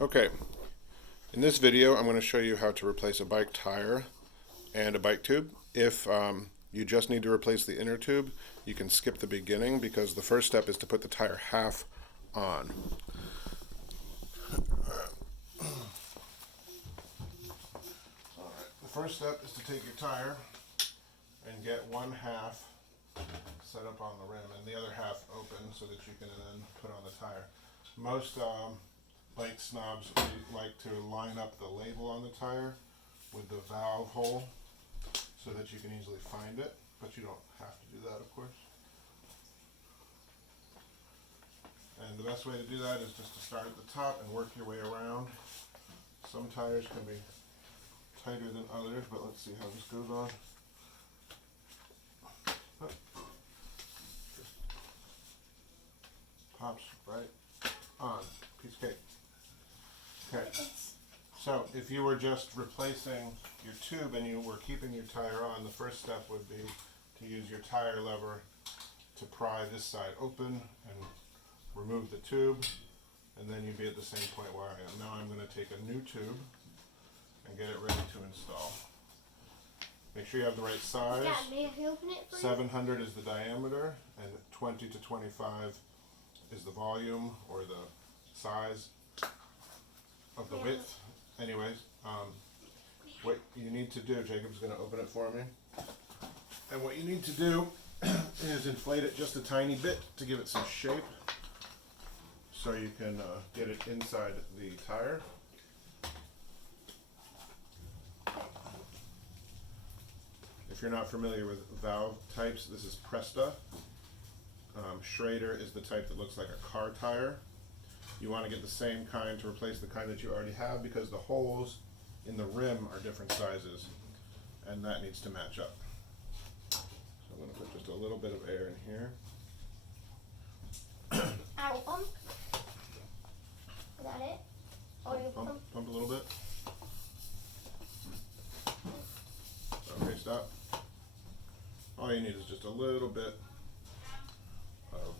Okay, in this video I'm going to show you how to replace a bike tire and a bike tube. If you just need to replace the inner tube, you can skip the beginning because the first step is to put the tire half on. Alright, the first step is to take your tire and get one half set up on the rim and the other half open so that you can then put on the tire. Most bike snobs like to line up the label on the tire with the valve hole so that you can easily find it, but you don't have to do that, of course. And the best way to do that is just to start at the top and work your way around. Some tires can be tighter than others, but let's see how this goes on. Just pops right on. Piece of cake. Okay, so if you were just replacing your tube and you were keeping your tire on, the first step would be to use your tire lever to pry this side open and remove the tube, and then you'd be at the same point where I am. Now I'm going to take a new tube and get it ready to install. Make sure you have the right size. Dad, may I open it for you? 700 is the diameter, and 20 to 25 is the volume or the size of the width. Anyways, what you need to do, Jacob's going to open it for me, and what you need to do is inflate it just a tiny bit to give it some shape so you can get it inside the tire. If you're not familiar with valve types, this is Presta. Schrader is the type that looks like a car tire. You want to get the same kind to replace the kind that you already have because the holes in the rim are different sizes and that needs to match up. So I'm going to put just a little bit of air in here. Ow, pump. Is that it? Oh, you pump? Pump a little bit. Okay, stop. All you need is just a little bit of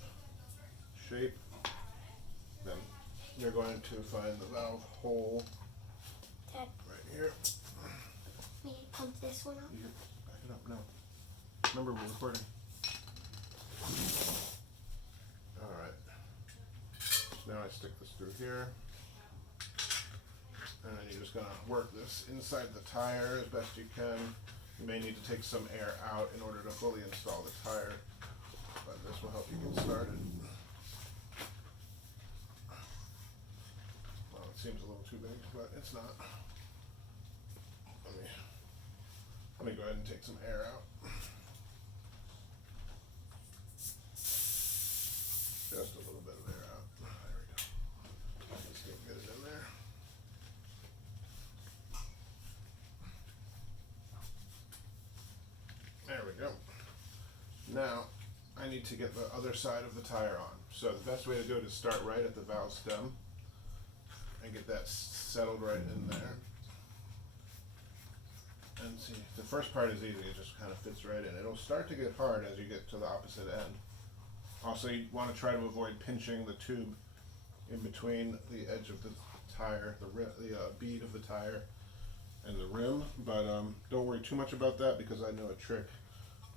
shape. Then you're going to find the valve hole Dad, right here. may I pump this one up? You can back it up now. Remember, we're recording. Alright. So now I stick this through here. And then you're just going to work this inside the tire as best you can. You may need to take some air out in order to fully install the tire, but this will help you get started. Well, it seems a little too big, but it's not. Let me go ahead and take some air out. Just a little bit of air out. There we go. Let's get it in there. There we go. Now, I need to get the other side of the tire on. So the best way to do it is start right at the valve stem and get that settled right in there. And see, the first part is easy, it just kind of fits right in. It'll start to get hard as you get to the opposite end. Also, you want to try to avoid pinching the tube in between the edge of the tire, the bead of the tire and the rim, but don't worry too much about that because I know a trick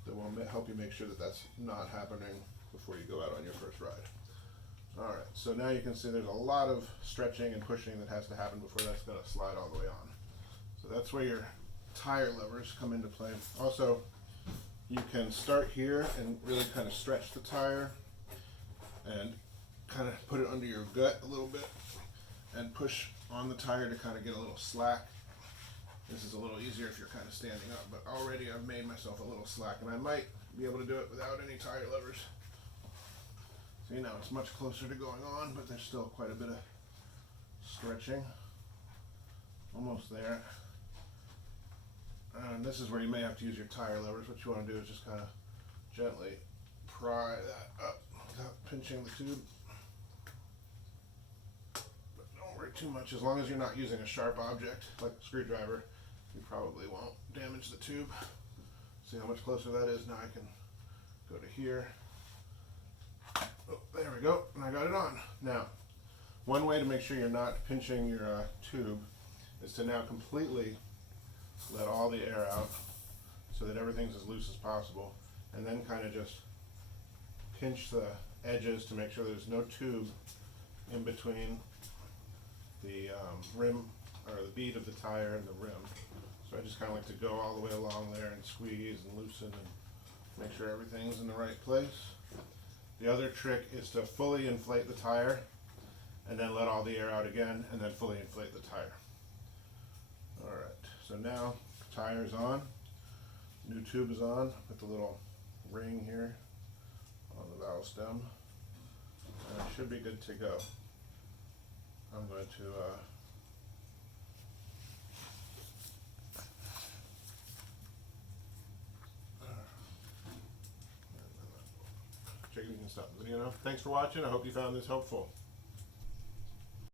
that will help you make sure that that's not happening before you go out on your first ride. Alright, so now you can see there's a lot of stretching and pushing that has to happen before that's going to slide all the way on. So that's where your tire levers come into play. Also, you can start here and really kind of stretch the tire and kind of put it under your gut a little bit and push on the tire to kind of get a little slack. This is a little easier if you're kind of standing up, but already I've made myself a little slack and I might be able to do it without any tire levers. See, now it's much closer to going on, but there's still quite a bit of stretching. Almost there. And this is where you may have to use your tire levers. What you want to do is just kind of gently pry that up without pinching the tube. But don't worry too much. As long as you're not using a sharp object like a screwdriver, you probably won't damage the tube. See how much closer that is? Now I can go to here. Oh, there we go. And I got it on. Now, One way to make sure you're not pinching your tube is to now completely let all the air out so that everything's as loose as possible, and then kind of just pinch the edges to make sure there's no tube in between the rim or the bead of the tire and the rim. So I just kind of like to go all the way along there and squeeze and loosen and make sure everything's in the right place. The other trick is to fully inflate the tire and then let all the air out again and then fully inflate the tire. Alright, so now tire's on, new tube is on, put the little ring here on the valve stem, and it should be good to go. I'm going to Jake, you can stop the video now. Thanks for watching. I hope you found this helpful.